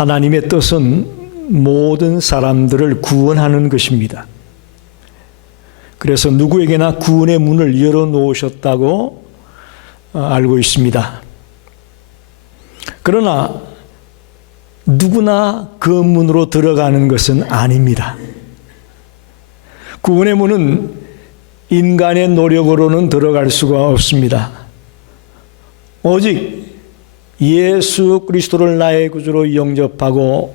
하나님의 뜻은 모든 사람들을 구원하는 것입니다. 그래서 누구에게나 구원의 문을 열어놓으셨다고 알고 있습니다. 그러나 누구나 그 문으로 들어가는 것은 아닙니다. 구원의 문은 인간의 노력으로는 들어갈 수가 없습니다. 오직 예수 그리스도를 나의 구주로 영접하고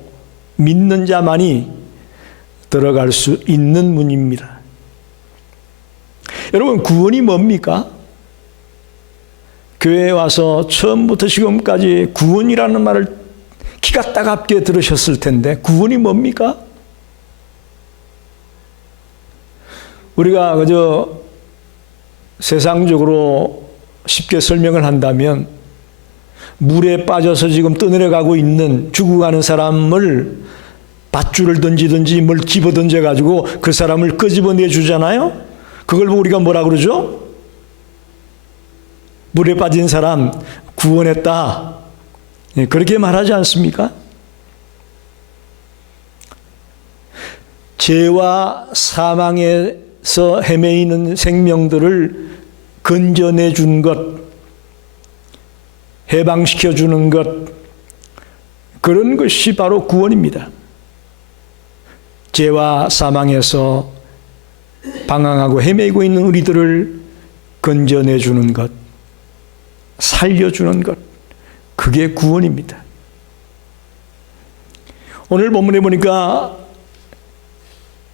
믿는 자만이 들어갈 수 있는 문입니다. 여러분, 구원이 뭡니까? 교회에 와서 처음부터 지금까지 구원이라는 말을 기가 따갑게 들으셨을 텐데, 구원이 뭡니까? 우리가 그저 세상적으로 쉽게 설명을 한다면, 물에 빠져서 지금 떠내려가고 있는 죽어가는 사람을 밧줄을 던지든지 뭘 집어 던져가지고 그 사람을 끄집어내 주잖아요. 그걸 보고 우리가 뭐라 그러죠? 물에 빠진 사람 구원했다, 그렇게 말하지 않습니까? 죄와 사망에서 헤매이는 생명들을 건져내 준 것, 해방시켜 주는 것, 그런 것이 바로 구원입니다. 죄와 사망에서 방황하고 헤매고 있는 우리들을 건져내 주는 것, 살려주는 것, 그게 구원입니다. 오늘 본문에 보니까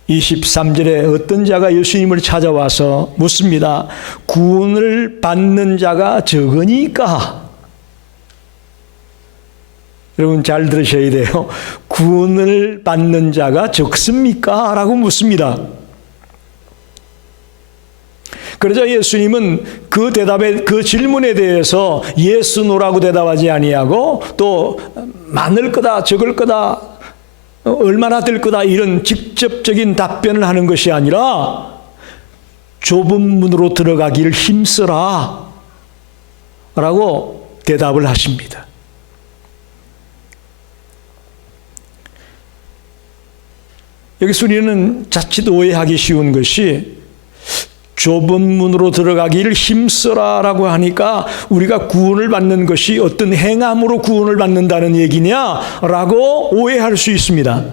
23절에 어떤 자가 예수님을 찾아와서 묻습니다. 구원을 받는 자가 적으니까. 여러분 잘 들으셔야 돼요. 구원을 받는 자가 적습니까? 라고 묻습니다. 그러자 예수님은 그 대답에, 그 질문에 대해서 예스 노라고 대답하지 아니하고 또 많을 거다, 적을 거다, 얼마나 될 거다, 이런 직접적인 답변을 하는 것이 아니라 좁은 문으로 들어가기를 힘쓰라 라고 대답을 하십니다. 여기서 우리는 자칫 오해하기 쉬운 것이, 좁은 문으로 들어가기를 힘써라라고 하니까 우리가 구원을 받는 것이 어떤 행함으로 구원을 받는다는 얘기냐라고 오해할 수 있습니다.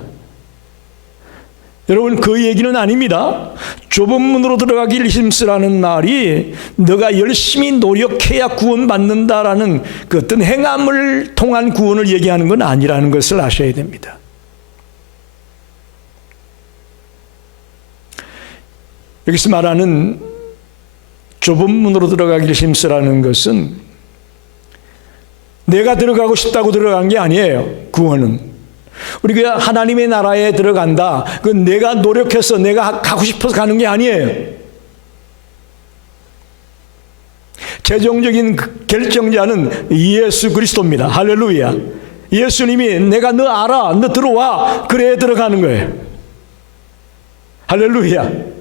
여러분, 그 얘기는 아닙니다. 좁은 문으로 들어가기를 힘쓰라는 말이 너가 열심히 노력해야 구원받는다라는 그 어떤 행함을 통한 구원을 얘기하는 건 아니라는 것을 아셔야 됩니다. 여기서 말하는 좁은 문으로 들어가기를 힘쓰라는 것은 내가 들어가고 싶다고 들어간 게 아니에요. 구원은 우리가 하나님의 나라에 들어간다, 그건 내가 노력해서 내가 가고 싶어서 가는 게 아니에요. 최종적인 결정자는 예수 그리스도입니다. 할렐루야. 예수님이 내가 너 알아, 너 들어와, 그래야 들어가는 거예요. 할렐루야.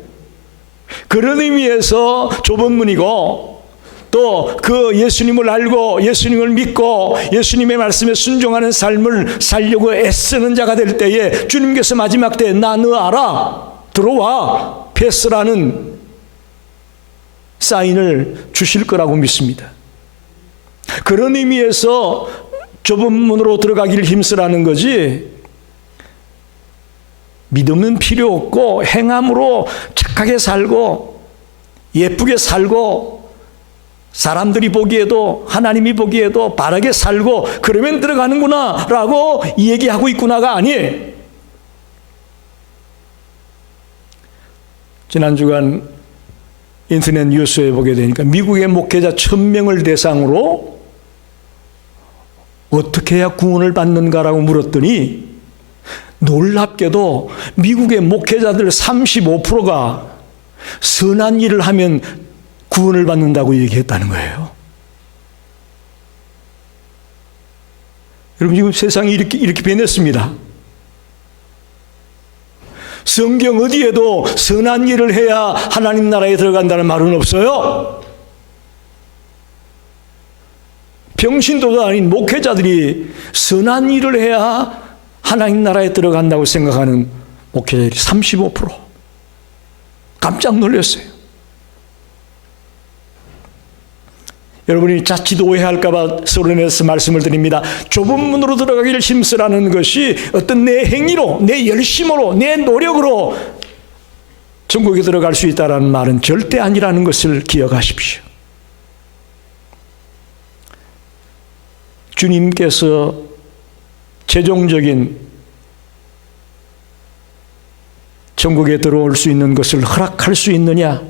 그런 의미에서 좁은 문이고, 또 그 예수님을 알고 예수님을 믿고 예수님의 말씀에 순종하는 삶을 살려고 애쓰는 자가 될 때에 주님께서 마지막 때에 나 너 알아, 들어와, 패스라는 사인을 주실 거라고 믿습니다. 그런 의미에서 좁은 문으로 들어가기를 힘쓰라는 거지, 믿음은 필요 없고 행함으로 착하게 살고 예쁘게 살고 사람들이 보기에도 하나님이 보기에도 바르게 살고 그러면 들어가는구나 라고 얘기하고 있구나가 아니에요. 지난 주간 인터넷 뉴스에 보게 되니까 미국의 목회자 1000명을 대상으로 어떻게 해야 구원을 받는가라고 물었더니 놀랍게도 미국의 목회자들 35%가 선한 일을 하면 구원을 받는다고 얘기했다는 거예요. 여러분, 지금 세상이 이렇게 변했습니다. 성경 어디에도 선한 일을 해야 하나님 나라에 들어간다는 말은 없어요. 병신도가 아닌 목회자들이 선한 일을 해야 하나님 나라에 들어간다고 생각하는 목회자들이 35%. 깜짝 놀랐어요. 여러분이 자칫 오해할까 봐 서론에서 말씀을 드립니다. 좁은 문으로 들어가기를 힘쓰라는 것이 어떤 내 행위로, 내 열심으로, 내 노력으로 천국에 들어갈 수 있다는 말은 절대 아니라는 것을 기억하십시오. 주님께서 최종적인 천국에 들어올 수 있는 것을 허락할 수 있느냐,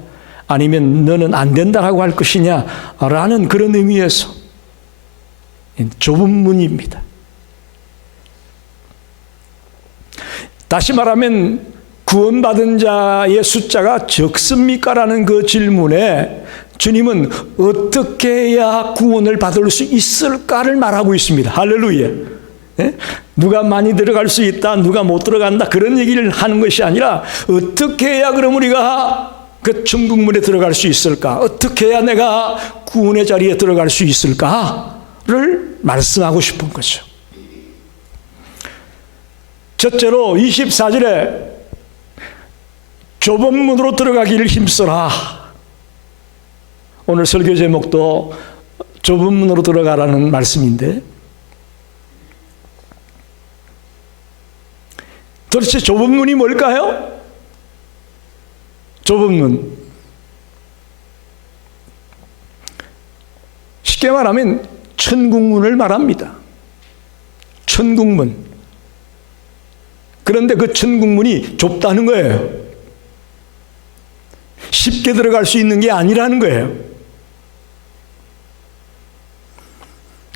아니면 너는 안 된다라고 할 것이냐 라는 그런 의미에서 좁은 문입니다. 다시 말하면 구원받은 자의 숫자가 적습니까? 라는 그 질문에 주님은 어떻게 해야 구원을 받을 수 있을까를 말하고 있습니다. 할렐루야. 누가 많이 들어갈 수 있다, 누가 못 들어간다, 그런 얘기를 하는 것이 아니라 어떻게 해야 그럼 우리가 그 천국문에 들어갈 수 있을까? 어떻게 해야 내가 구원의 자리에 들어갈 수 있을까를 말씀하고 싶은 거죠. 첫째로 24절에 좁은 문으로 들어가기를 힘써라. 오늘 설교 제목도 좁은 문으로 들어가라는 말씀인데, 도대체 좁은 문이 뭘까요? 좁은 문. 쉽게 말하면 천국문을 말합니다. 천국문. 그런데 그 천국문이 좁다는 거예요. 쉽게 들어갈 수 있는 게 아니라는 거예요.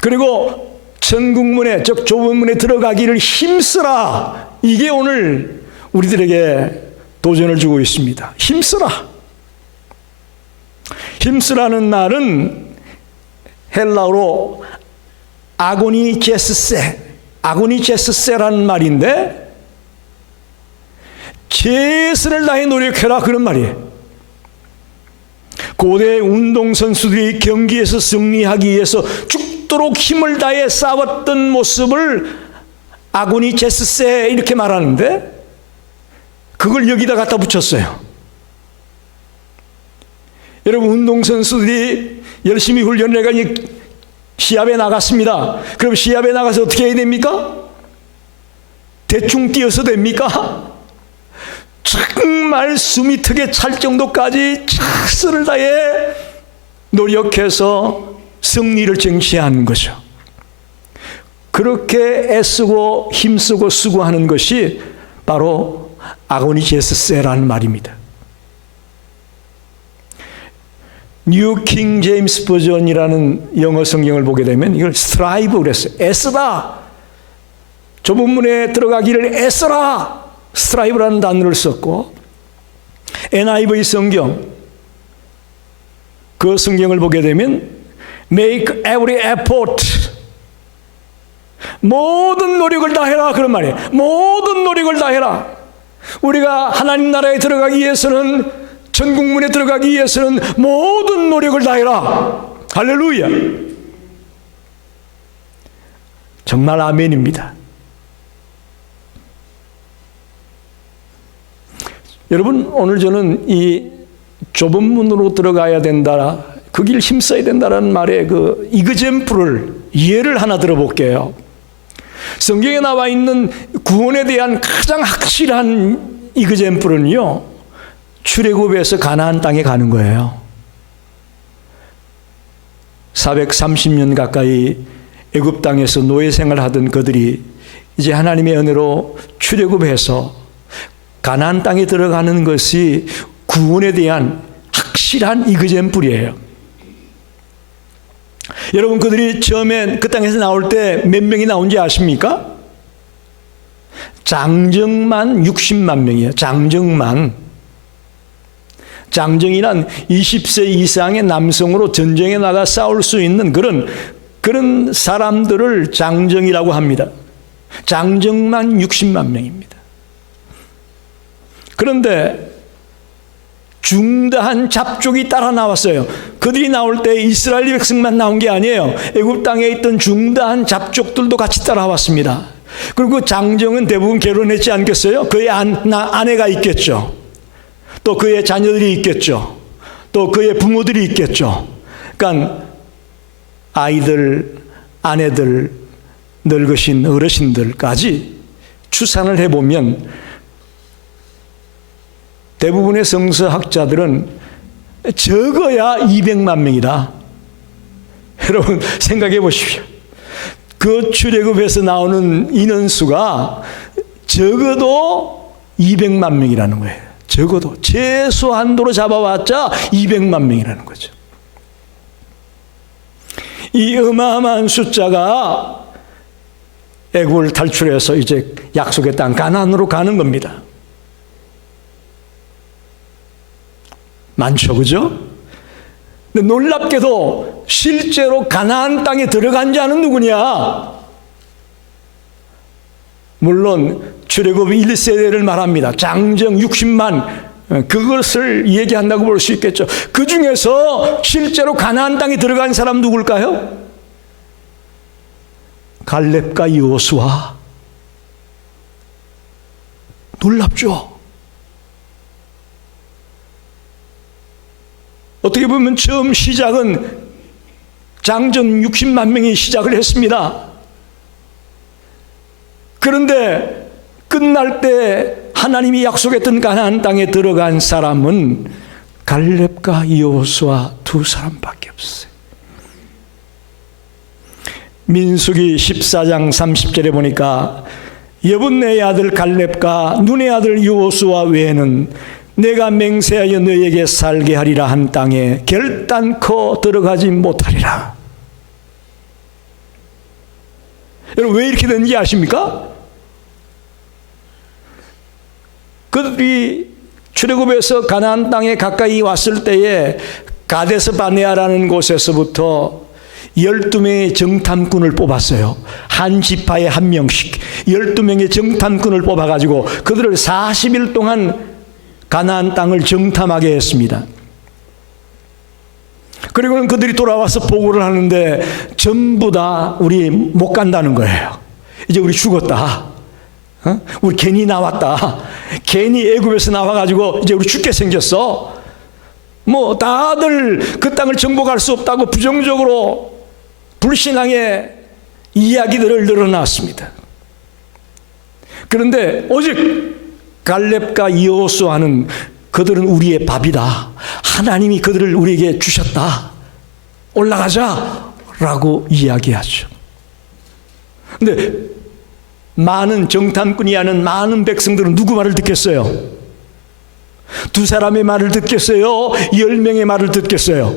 그리고 천국문에, 즉 좁은 문에 들어가기를 힘쓰라. 이게 오늘 우리들에게 도전을 주고 있습니다. 힘쓰라. 힘쓰라는 말은 헬라어로 아고니제스세라는 말인데, 최선을 다해 노력해라 그런 말이에요. 고대 운동선수들이 경기에서 승리하기 위해서 죽도록 힘을 다해 싸웠던 모습을 아고니제스세 이렇게 말하는데, 그걸 여기다 갖다 붙였어요. 여러분, 운동선수들이 열심히 훈련을 해가 시합에 나갔습니다. 그럼 시합에 나가서 어떻게 해야 됩니까? 대충 뛰어서 됩니까? 정말 숨이 턱에 찰 정도까지 최선을 다해 노력해서 승리를 쟁취하는 거죠. 그렇게 애쓰고 힘쓰고 수고하는 것이 바로 아고니제스세라는 말입니다. 뉴 킹 제임스 버전이라는 영어 성경을 보게 되면 이걸 스트라이브 그랬어요. 애쓰다. 좁은 문에 들어가기를 애써라. 스트라이브라는 단어를 썼고, NIV 성경, 그 성경을 보게 되면 make every effort, 모든 노력을 다해라 그런 말이에요. 모든 노력을 다해라. 우리가 하나님 나라에 들어가기 위해서는, 천국문에 들어가기 위해서는 모든 노력을 다해라. 할렐루야. 정말 아멘입니다. 여러분, 오늘 저는 이 좁은 문으로 들어가야 된다, 그 길 힘써야 된다라는 말에 그 이그젬플을, 예를 하나 들어볼게요. 성경에 나와 있는 구원에 대한 가장 확실한 이그젬플은요, 출애굽에서 가나안 땅에 가는 거예요. 430년 가까이 애굽 땅에서 노예 생활하던 그들이 이제 하나님의 은혜로 출애굽해서 가나안 땅에 들어가는 것이 구원에 대한 확실한 이그젬플이에요. 여러분, 그들이 처음에 그 땅에서 나올 때 몇 명이 나온지 아십니까? 장정만 60만 명이에요. 장정이란 20세 이상의 남성으로 전쟁에 나가 싸울 수 있는 그런 사람들을 장정이라고 합니다. 장정만 60만 명입니다. 그런데 중다한 잡족이 따라 나왔어요. 그들이 나올 때 이스라엘 백성만 나온 게 아니에요. 애굽 땅에 있던 중다한 잡족들도 같이 따라왔습니다. 그리고 장정은 대부분 결혼했지 않겠어요? 그의 아내가 있겠죠. 또 그의 자녀들이 있겠죠. 또 그의 부모들이 있겠죠. 그러니까 아이들, 아내들, 늙으신 어르신들까지 추산을 해보면 대부분의 성서학자들은 적어야 200만 명이다. 여러분 생각해 보십시오. 그 출애굽에서 나오는 인원수가 적어도 200만 명이라는 거예요. 적어도 최소한도로 잡아왔자 200만 명이라는 거죠. 이 어마어마한 숫자가 애굽을 탈출해서 이제 약속의 땅 가나안으로 가는 겁니다. 많죠, 그죠? 근데 놀랍게도 실제로 가나안 땅에 들어간 자는 누구냐? 물론 출애굽 1세대를 말합니다. 장정 60만 그것을 얘기한다고 볼 수 있겠죠. 그 중에서 실제로 가나안 땅에 들어간 사람 누굴까요? 갈렙과 여호수아. 놀랍죠? 어떻게 보면 처음 시작은 장정 60만 명이 시작을 했습니다. 그런데 끝날 때 하나님이 약속했던 가나안 땅에 들어간 사람은 갈렙과 여호수아 두 사람밖에 없어요. 민수기 14장 30절에 보니까 여분네의 아들 갈렙과 눈의 아들 여호수아 외에는 내가 맹세하여 너에게 살게 하리라 한 땅에 결단코 들어가지 못하리라. 여러분 왜 이렇게 된지 아십니까? 그들이 출애굽에서 가나안 땅에 가까이 왔을 때에 가데스 바네아라는 곳에서부터 12명의 정탐꾼을 뽑았어요. 한 지파에 한 명씩 12명의 정탐꾼을 뽑아가지고 그들을 40일 동안 가나안 땅을 정탐하게 했습니다. 그리고는 그들이 돌아와서 보고를 하는데 전부 다 우리 못 간다는 거예요. 이제 우리 죽었다. 우리 괜히 나왔다. 괜히 애굽에서 나와가지고 이제 우리 죽게 생겼어. 뭐 다들 그 땅을 정복할 수 없다고 부정적으로 불신앙의 이야기들을 늘어놨습니다. 그런데 오직 갈렙과 여호수아는 그들은 우리의 밥이다. 하나님이 그들을 우리에게 주셨다. 올라가자 라고 이야기하죠. 그런데 많은 정탐꾼이 하는 많은 백성들은 누구 말을 듣겠어요? 두 사람의 말을 듣겠어요? 10명의 말을 듣겠어요?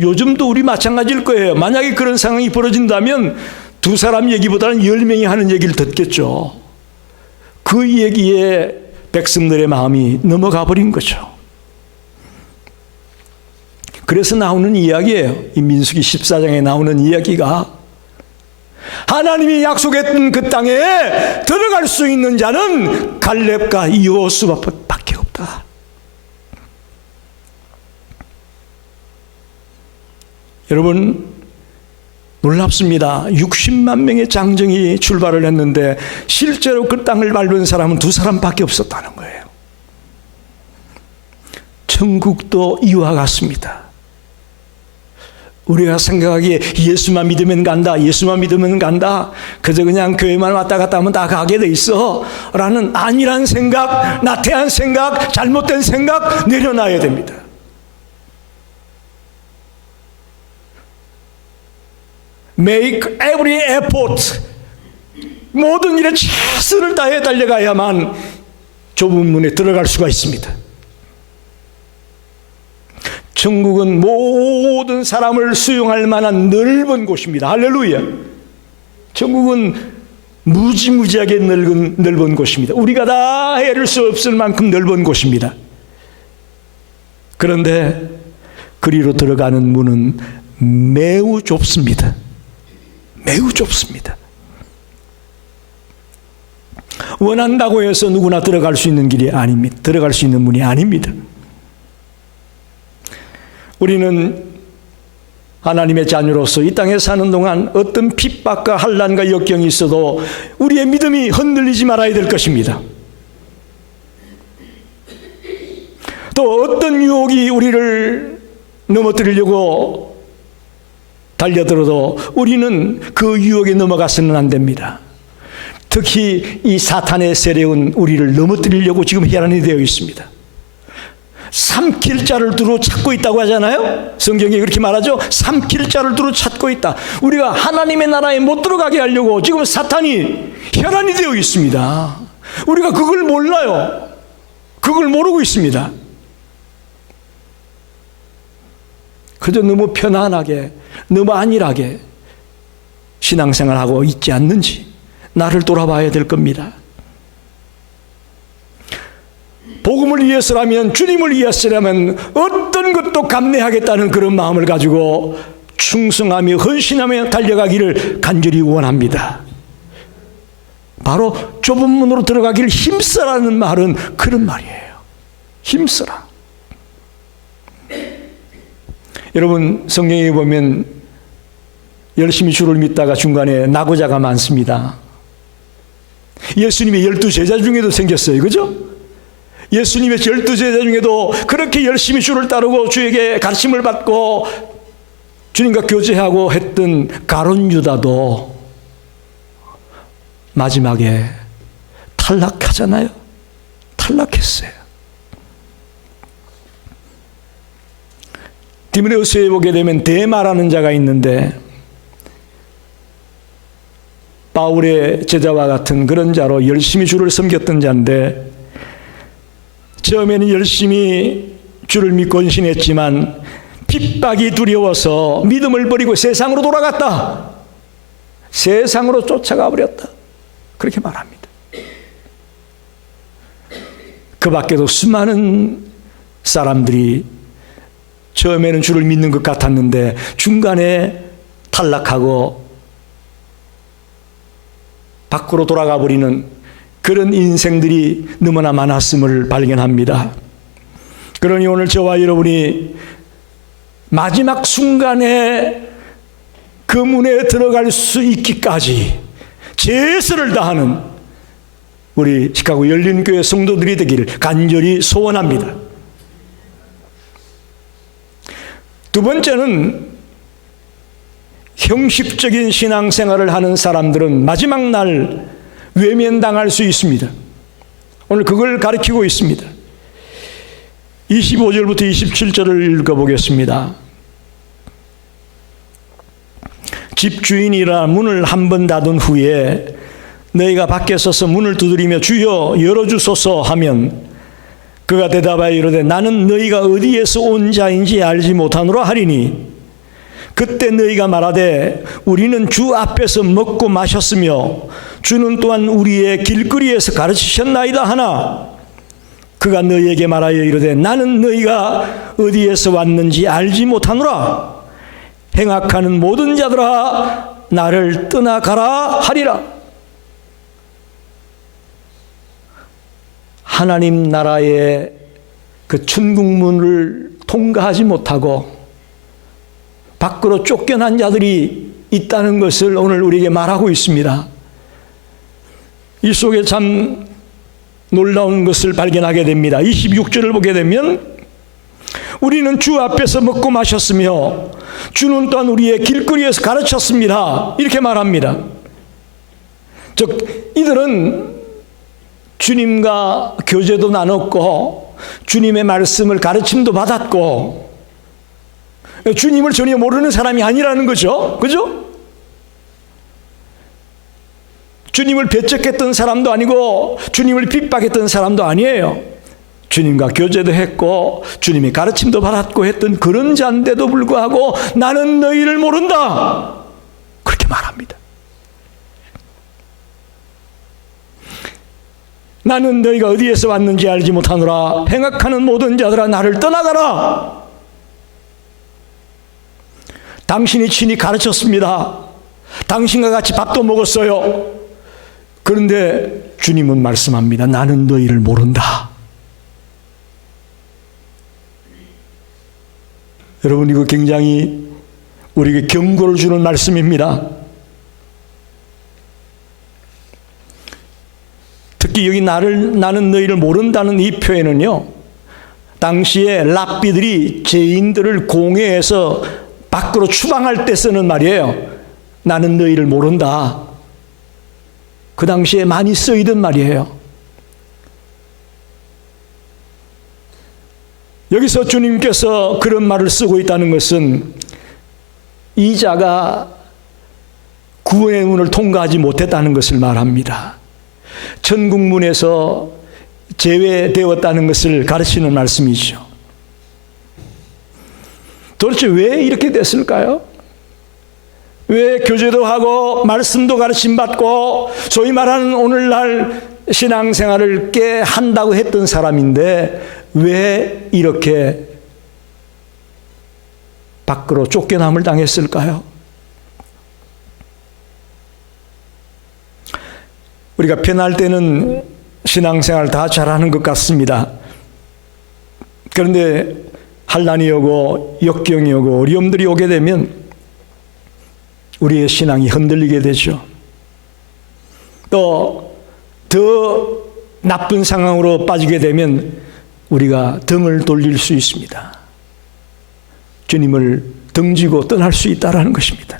요즘도 우리 마찬가지일 거예요. 만약에 그런 상황이 벌어진다면 두 사람 얘기보다는 10명이 하는 얘기를 듣겠죠. 그 얘기에 백성들의 마음이 넘어가 버린 거죠. 그래서 나오는 이야기예요. 이 민수기 14장에 나오는 이야기가 하나님이 약속했던 그 땅에 들어갈 수 있는 자는 갈렙과 여호수아밖에 없다. 여러분 놀랍습니다. 60만 명의 장정이 출발을 했는데 실제로 그 땅을 밟은 사람은 두 사람밖에 없었다는 거예요. 천국도 이와 같습니다. 우리가 생각하기에 예수만 믿으면 간다, 예수만 믿으면 간다, 그저 그냥 교회만 왔다 갔다 하면 다 가게 돼 있어 라는 아니란 생각, 나태한 생각, 잘못된 생각 내려놔야 됩니다. Make every effort. 모든 일에 최선을 다해 달려가야만 좁은 문에 들어갈 수가 있습니다. 천국은 모든 사람을 수용할 만한 넓은 곳입니다. 할렐루야. 천국은 무지무지하게 넓은 곳입니다. 우리가 다 헤아릴 수 없을 만큼 넓은 곳입니다. 그런데 그리로 들어가는 문은 매우 좁습니다. 매우 좁습니다. 원한다고 해서 누구나 들어갈 수 있는 길이 아닙니다. 들어갈 수 있는 문이 아닙니다. 우리는 하나님의 자녀로서 이 땅에 사는 동안 어떤 핍박과 환난과 역경이 있어도 우리의 믿음이 흔들리지 말아야 될 것입니다. 또 어떤 유혹이 우리를 넘어뜨리려고 달려들어도 우리는 그 유혹에 넘어가서는 안 됩니다. 특히 이 사탄의 세력은 우리를 넘어뜨리려고 지금 혈안이 되어 있습니다. 삼킬 자를 두루 찾고 있다고 하잖아요. 성경이 그렇게 말하죠. 삼킬 자를 두루 찾고 있다. 우리가 하나님의 나라에 못 들어가게 하려고 지금 사탄이 혈안이 되어 있습니다. 우리가 그걸 몰라요. 그걸 모르고 있습니다. 그저 너무 편안하게, 너무 안일하게 신앙생활하고 있지 않는지 나를 돌아봐야 될 겁니다. 복음을 위해서라면, 주님을 위해서라면 어떤 것도 감내하겠다는 그런 마음을 가지고 충성하며 헌신하며 달려가기를 간절히 원합니다. 바로 좁은 문으로 들어가기를 힘써라는 말은 그런 말이에요. 힘써라. 여러분, 성경에 보면 열심히 주를 믿다가 중간에 낙오자가 많습니다. 예수님의 12제자 중에도 생겼어요. 그죠? 예수님의 12제자 중에도 그렇게 열심히 주를 따르고 주에게 가르침을 받고 주님과 교제하고 했던 가룟 유다도 마지막에 탈락하잖아요. 탈락했어요. 디모데후서에 보게 되면 데마라는 자가 있는데 바울의 제자와 같은 그런 자로 열심히 주를 섬겼던 자인데 처음에는 열심히 주를 믿고 헌신했지만 핍박이 두려워서 믿음을 버리고 세상으로 돌아갔다. 세상으로 쫓아가 버렸다. 그렇게 말합니다. 그 밖에도 수많은 사람들이 처음에는 주를 믿는 것 같았는데 중간에 탈락하고 밖으로 돌아가 버리는 그런 인생들이 너무나 많았음을 발견합니다. 그러니 오늘 저와 여러분이 마지막 순간에 그 문에 들어갈 수 있기까지 최선을 다하는 우리 시카고 열린교회 성도들이 되기를 간절히 소원합니다. 두 번째는 형식적인 신앙생활을 하는 사람들은 마지막 날 외면당할 수 있습니다. 오늘 그걸 가르치고 있습니다. 25절부터 27절을 읽어보겠습니다. 집주인이라 문을 한 번 닫은 후에 너희가 밖에 서서 문을 두드리며 주여 열어주소서 하면 그가 대답하여 이르되 나는 너희가 어디에서 온 자인지 알지 못하노라 하리니 그때 너희가 말하되 우리는 주 앞에서 먹고 마셨으며 주는 또한 우리의 길거리에서 가르치셨나이다 하나 그가 너희에게 말하여 이르되 나는 너희가 어디에서 왔는지 알지 못하노라 행악하는 모든 자들아 나를 떠나가라 하리라. 하나님 나라의 그 천국문을 통과하지 못하고 밖으로 쫓겨난 자들이 있다는 것을 오늘 우리에게 말하고 있습니다. 이 속에 참 놀라운 것을 발견하게 됩니다. 26절을 보게 되면 우리는 주 앞에서 먹고 마셨으며 주는 또한 우리의 길거리에서 가르쳤습니다. 이렇게 말합니다. 즉 이들은 주님과 교제도 나눴고 주님의 말씀을 가르침도 받았고 주님을 전혀 모르는 사람이 아니라는 거죠. 그죠? 주님을 배척했던 사람도 아니고 주님을 핍박했던 사람도 아니에요. 주님과 교제도 했고 주님의 가르침도 받았고 했던 그런 자인데도 불구하고 나는 너희를 모른다. 그렇게 말합니다. 나는 너희가 어디에서 왔는지 알지 못하노라. 행악하는 모든 자들아 나를 떠나가라. 당신이 친히 가르쳤습니다. 당신과 같이 밥도 먹었어요. 그런데 주님은 말씀합니다. 나는 너희를 모른다. 여러분 이거 굉장히 우리에게 경고를 주는 말씀입니다. 특히 여기 나는 너희를 모른다는 이 표현은요, 당시에 랍비들이 죄인들을 공회에서 밖으로 추방할 때 쓰는 말이에요. 나는 너희를 모른다. 그 당시에 많이 쓰이던 말이에요. 여기서 주님께서 그런 말을 쓰고 있다는 것은 이 자가 구원의 문을 통과하지 못했다는 것을 말합니다. 천국문에서 제외되었다는 것을 가르치는 말씀이죠. 도대체 왜 이렇게 됐을까요? 왜 교제도 하고 말씀도 가르침받고 소위 말하는 오늘날 신앙생활을 꽤 한다고 했던 사람인데 왜 이렇게 밖으로 쫓겨남을 당했을까요? 우리가 편할 때는 신앙생활 다 잘하는 것 같습니다. 그런데 환난이 오고 역경이 오고 어려움들이 오게 되면 우리의 신앙이 흔들리게 되죠. 또 더 나쁜 상황으로 빠지게 되면 우리가 등을 돌릴 수 있습니다. 주님을 등지고 떠날 수 있다는 것입니다.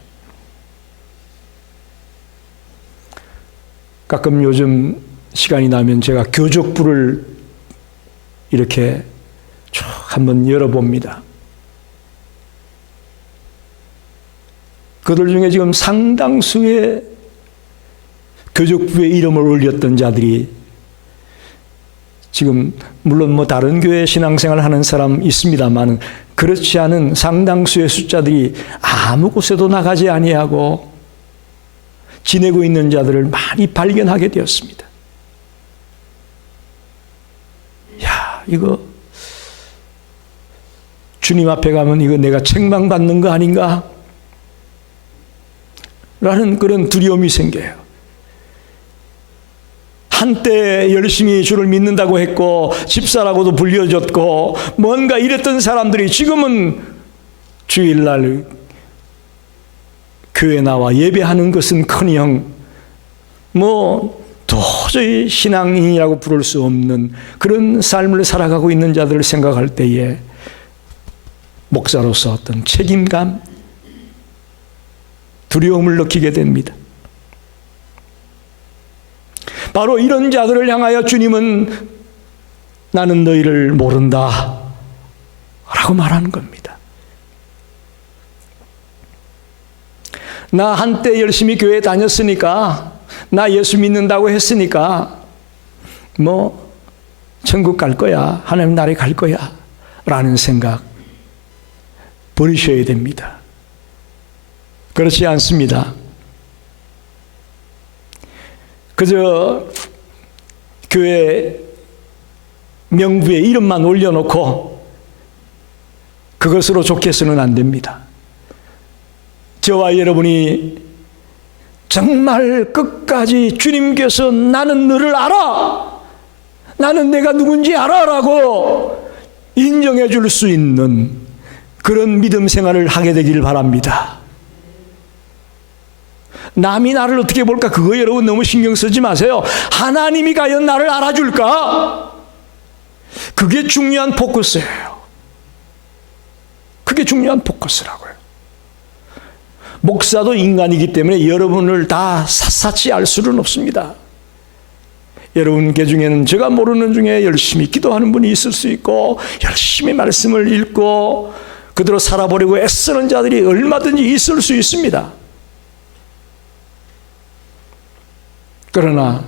가끔 요즘 시간이 나면 제가 교족부를 이렇게 쭉 한번 열어봅니다. 그들 중에 지금 상당수의 교족부에 이름을 올렸던 자들이 지금 물론 뭐 다른 교회 신앙생활 하는 사람 있습니다만 그렇지 않은 상당수의 숫자들이 아무 곳에도 나가지 아니하고 지내고 있는 자들을 많이 발견하게 되었습니다. 야, 이거 주님 앞에 가면 이거 내가 책망받는 거 아닌가? 라는 그런 두려움이 생겨요. 한때 열심히 주를 믿는다고 했고 집사라고도 불려졌고 뭔가 이랬던 사람들이 지금은 주일날 교회 나와 예배하는 것은커녕 뭐 도저히 신앙인이라고 부를 수 없는 그런 삶을 살아가고 있는 자들을 생각할 때에 목사로서 어떤 책임감, 두려움을 느끼게 됩니다. 바로 이런 자들을 향하여 주님은 나는 너희를 모른다 라고 말하는 겁니다. 나 한때 열심히 교회 다녔으니까 나 예수 믿는다고 했으니까 뭐 천국 갈 거야, 하나님 나라에 갈 거야 라는 생각 버리셔야 됩니다. 그렇지 않습니다. 그저 교회 명부에 이름만 올려놓고 그것으로 좋게서는 안 됩니다. 저와 여러분이 정말 끝까지 주님께서 나는 너를 알아, 나는 내가 누군지 알아 라고 인정해 줄 수 있는 그런 믿음 생활을 하게 되길 바랍니다. 남이 나를 어떻게 볼까? 그거 여러분 너무 신경 쓰지 마세요. 하나님이 과연 나를 알아줄까? 그게 중요한 포커스예요. 그게 중요한 포커스라고요. 목사도 인간이기 때문에 여러분을 다 샅샅이 알 수는 없습니다. 여러분 계 중에는 제가 모르는 중에 열심히 기도하는 분이 있을 수 있고 열심히 말씀을 읽고 그대로 살아보려고 애쓰는 자들이 얼마든지 있을 수 있습니다. 그러나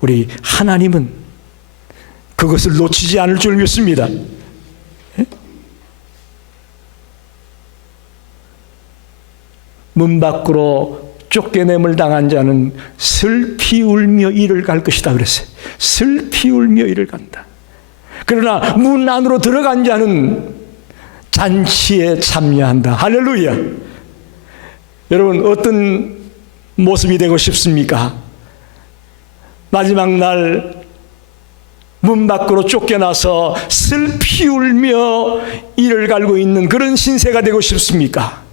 우리 하나님은 그것을 놓치지 않을 줄 믿습니다. 문 밖으로 쫓겨냄을 당한 자는 슬피 울며 이를 갈 것이다 그랬어요. 슬피 울며 이를 간다. 그러나 문 안으로 들어간 자는 잔치에 참여한다. 할렐루야. 여러분 어떤 모습이 되고 싶습니까? 마지막 날 문 밖으로 쫓겨나서 슬피 울며 이를 갈고 있는 그런 신세가 되고 싶습니까?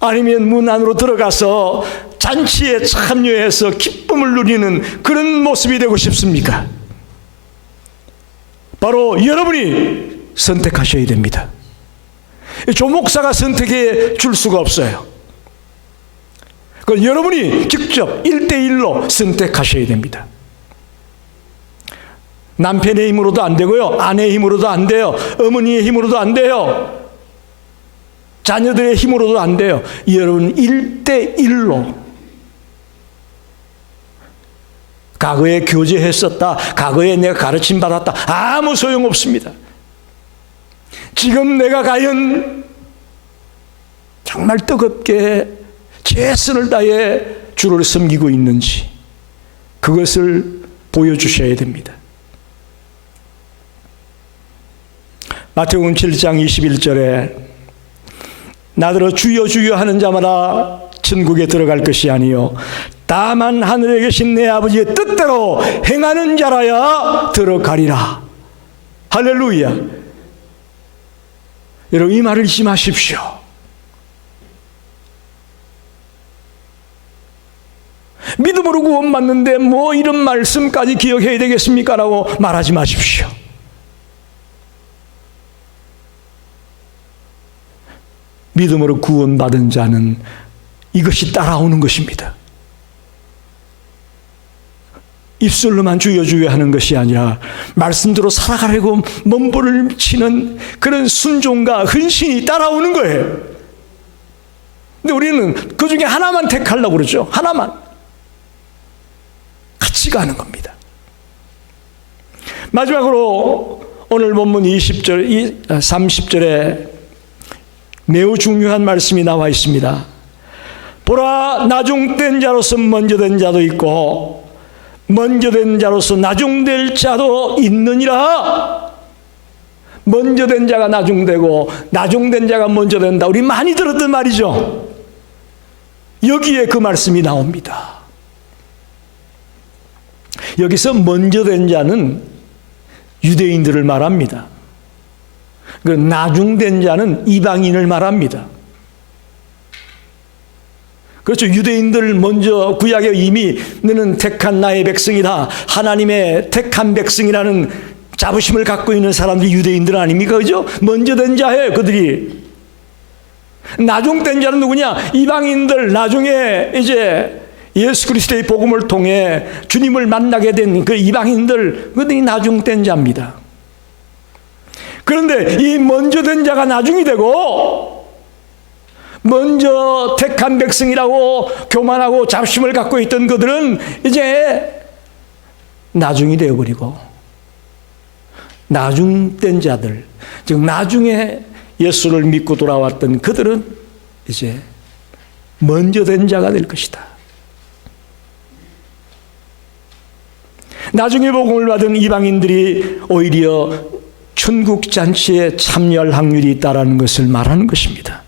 아니면 문 안으로 들어가서 잔치에 참여해서 기쁨을 누리는 그런 모습이 되고 싶습니까? 바로 여러분이 선택하셔야 됩니다. 조목사가 선택해 줄 수가 없어요. 그건 여러분이 직접 1대1로 선택하셔야 됩니다. 남편의 힘으로도 안 되고요, 아내의 힘으로도 안 돼요, 어머니의 힘으로도 안 돼요, 자녀들의 힘으로도 안 돼요. 여러분 1대1로. 과거에 교제했었다, 과거에 내가 가르침 받았다, 아무 소용없습니다. 지금 내가 과연 정말 뜨겁게 최선을 다해 주를 섬기고 있는지 그것을 보여주셔야 됩니다. 마태복음 7장 21절에 나더러 주여 주여 하는 자마다 천국에 들어갈 것이 아니요 다만 하늘에 계신 내 아버지의 뜻대로 행하는 자라야 들어가리라. 할렐루야. 여러분 이 말을 잊지 마십시오. 믿음으로 구원받는데 뭐 이런 말씀까지 기억해야 되겠습니까? 라고 말하지 마십시오. 믿음으로 구원받은 자는 이것이 따라오는 것입니다. 입술로만 주여 주여 하는 것이 아니라 말씀대로 살아가려고 몸부림을 치는 그런 순종과 헌신이 따라오는 거예요. 근데 우리는 그 중에 하나만 택하려고 그러죠. 하나만. 같이 가는 겁니다. 마지막으로 오늘 본문 30절에 매우 중요한 말씀이 나와 있습니다. 보라, 나중된 자로서 먼저 된 자도 있고 먼저 된 자로서 나중될 자도 있느니라. 먼저 된 자가 나중되고 나중된 자가 먼저 된다. 우리 많이 들었던 말이죠. 여기에 그 말씀이 나옵니다. 여기서 먼저 된 자는 유대인들을 말합니다. 그 나중된 자는 이방인을 말합니다. 그렇죠. 유대인들 먼저 구약에 이미 너는 택한 나의 백성이다, 하나님의 택한 백성이라는 자부심을 갖고 있는 사람들이 유대인들 아닙니까? 그죠? 먼저 된 자예요, 그들이. 나중된 자는 누구냐? 이방인들, 나중에 이제 예수 그리스도의 복음을 통해 주님을 만나게 된 그 이방인들, 그들이 나중된 자입니다. 그런데 이 먼저 된 자가 나중이 되고 먼저 택한 백성이라고 교만하고 자부심을 갖고 있던 그들은 이제 나중이 되어버리고, 나중된 자들, 즉 나중에 예수를 믿고 돌아왔던 그들은 이제 먼저 된 자가 될 것이다. 나중에 복음을 받은 이방인들이 오히려 천국 잔치에 참여할 확률이 있다는 것을 말하는 것입니다.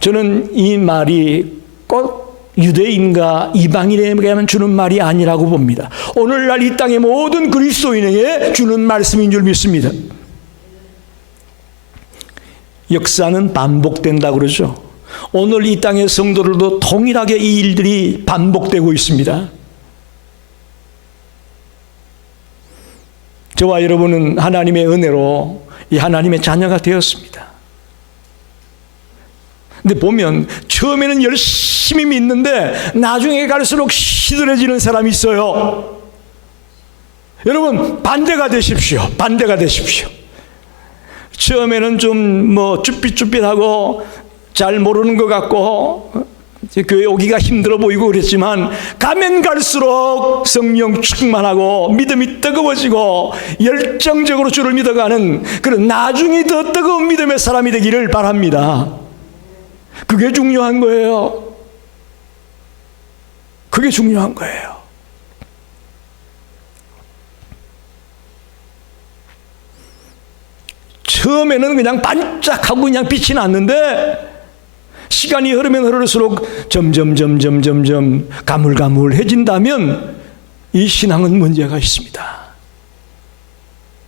저는 이 말이 꼭 유대인과 이방인에게만 주는 말이 아니라고 봅니다. 오늘날 이 땅의 모든 그리스도인에게 주는 말씀인 줄 믿습니다. 역사는 반복된다고 그러죠. 오늘 이 땅의 성도들도 동일하게 이 일들이 반복되고 있습니다. 저와 여러분은 하나님의 은혜로 이 하나님의 자녀가 되었습니다. 근데 보면 처음에는 열심히 믿는데 나중에 갈수록 시들해지는 사람이 있어요. 여러분 반대가 되십시오. 반대가 되십시오. 처음에는 좀 쭈삣쭈삣하고 잘 모르는 것 같고 교회 오기가 힘들어 보이고 그랬지만 가면 갈수록 성령 충만하고 믿음이 뜨거워지고 열정적으로 주를 믿어가는 그런 나중에 더 뜨거운 믿음의 사람이 되기를 바랍니다. 그게 중요한 거예요. 그게 중요한 거예요. 처음에는 그냥 반짝하고 그냥 빛이 났는데 시간이 흐르면 흐를수록 점점 가물가물해진다면 이 신앙은 문제가 있습니다.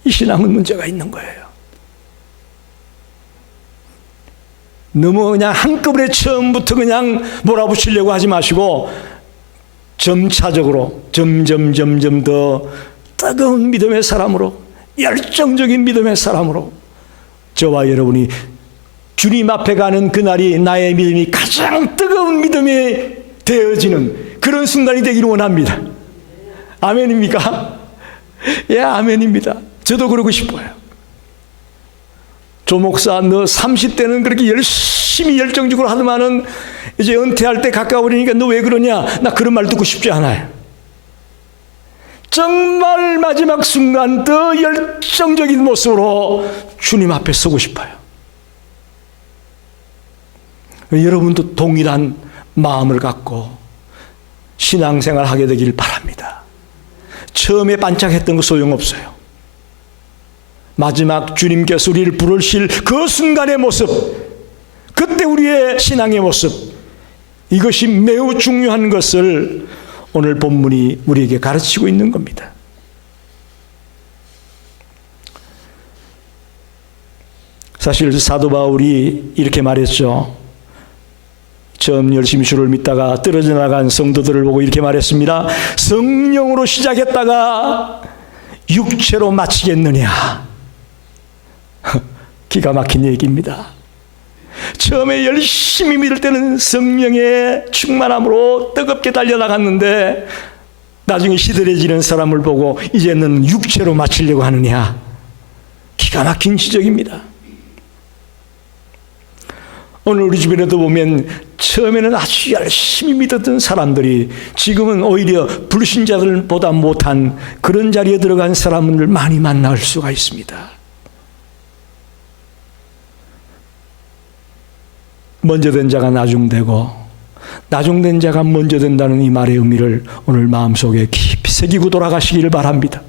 이 신앙은 문제가 있는 거예요. 너무 그냥 한꺼번에 처음부터 그냥 몰아붙이려고 하지 마시고 점차적으로 점점 더 뜨거운 믿음의 사람으로, 열정적인 믿음의 사람으로 저와 여러분이 주님 앞에 가는 그날이 나의 믿음이 가장 뜨거운 믿음이 되어지는 그런 순간이 되기를 원합니다. 아멘입니까? 예, 아멘입니다. 저도 그러고 싶어요. 조 목사, 너 30대는 그렇게 열심히 열정적으로 하더만은 이제 은퇴할 때 가까워지니까 너 왜 그러냐? 나 그런 말 듣고 싶지 않아요. 정말 마지막 순간 더 열정적인 모습으로 주님 앞에 서고 싶어요. 여러분도 동일한 마음을 갖고 신앙생활 하게 되길 바랍니다. 처음에 반짝했던 거 소용없어요. 마지막 주님께서 우리를 부르실 그 순간의 모습, 그때 우리의 신앙의 모습, 이것이 매우 중요한 것을 오늘 본문이 우리에게 가르치고 있는 겁니다. 사실 사도 바울이 이렇게 말했죠. 처음 열심히 주를 믿다가 떨어져 나간 성도들을 보고 이렇게 말했습니다. 성령으로 시작했다가 육체로 마치겠느냐. 기가 막힌 얘기입니다. 처음에 열심히 믿을 때는 성령의 충만함으로 뜨겁게 달려나갔는데 나중에 시들해지는 사람을 보고 이제는 육체로 마치려고 하느냐. 기가 막힌 지적입니다. 오늘 우리 주변에도 보면 처음에는 아주 열심히 믿었던 사람들이 지금은 오히려 불신자들보다 못한 그런 자리에 들어간 사람을 많이 만날 수가 있습니다. 먼저 된 자가 나중되고 나중된 자가 먼저 된다는 이 말의 의미를 오늘 마음속에 깊이 새기고 돌아가시기를 바랍니다.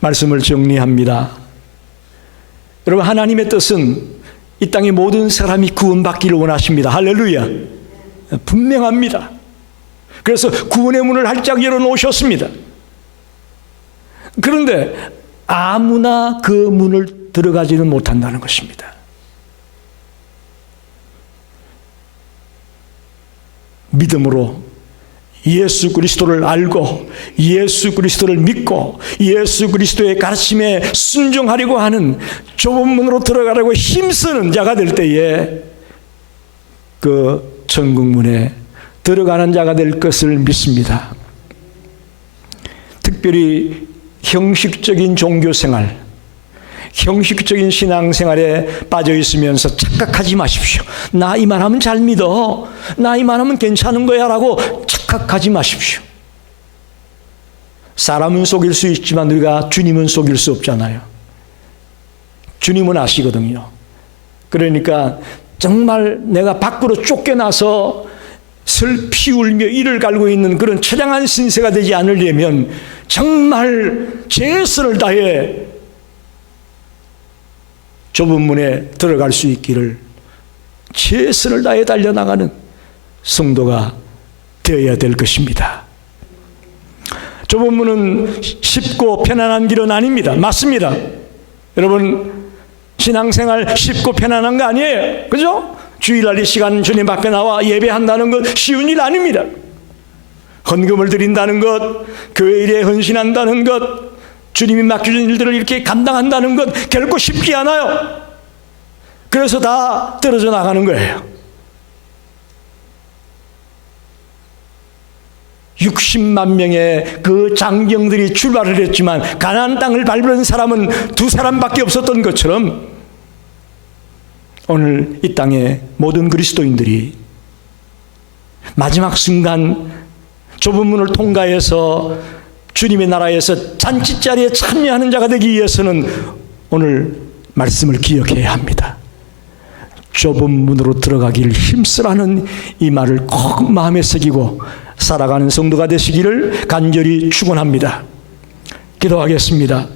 말씀을 정리합니다. 여러분, 하나님의 뜻은 이 땅의 모든 사람이 구원받기를 원하십니다. 할렐루야. 분명합니다. 그래서 구원의 문을 활짝 열어놓으셨습니다. 그런데 아무나 그 문을 들어가지는 못한다는 것입니다. 믿음으로 예수 그리스도를 알고 예수 그리스도를 믿고 예수 그리스도의 가르침에 순종하려고 하는 좁은 문으로 들어가려고 힘쓰는 자가 될 때에 그 천국문에 들어가는 자가 될 것을 믿습니다. 특별히 형식적인 종교생활, 형식적인 신앙생활에 빠져 있으면서 착각하지 마십시오. 나 이만하면 잘 믿어, 나 이만하면 괜찮은 거야 라고 착각하지 마십시오. 사람은 속일 수 있지만 우리가 주님은 속일 수 없잖아요. 주님은 아시거든요. 그러니까 정말 내가 밖으로 쫓겨나서 슬피 울며 이를 갈고 있는 그런 처량한 신세가 되지 않으려면 정말 최선을 다해 좁은 문에 들어갈 수 있기를 최선을 다해 달려나가는 성도가 되어야 될 것입니다. 좁은 문은 쉽고 편안한 길은 아닙니다. 맞습니다. 여러분, 신앙생활 쉽고 편안한 거 아니에요. 그죠? 주일날 이 시간 주님 앞에 나와 예배한다는 것 쉬운 일 아닙니다. 헌금을 드린다는 것, 교회 일에 헌신한다는 것, 주님이 맡겨준 일들을 이렇게 감당한다는 것 결코 쉽지 않아요. 그래서 다 떨어져 나가는 거예요. 60만 명의 그 장병들이 출발을 했지만 가나안 땅을 밟은 사람은 2사람밖에 없었던 것처럼 오늘 이 땅의 모든 그리스도인들이 마지막 순간 좁은 문을 통과해서 주님의 나라에서 잔치자리에 참여하는 자가 되기 위해서는 오늘 말씀을 기억해야 합니다. 좁은 문으로 들어가기를 힘쓰라는 이 말을 꼭 마음에 새기고 살아가는 성도가 되시기를 간절히 축원합니다. 기도하겠습니다.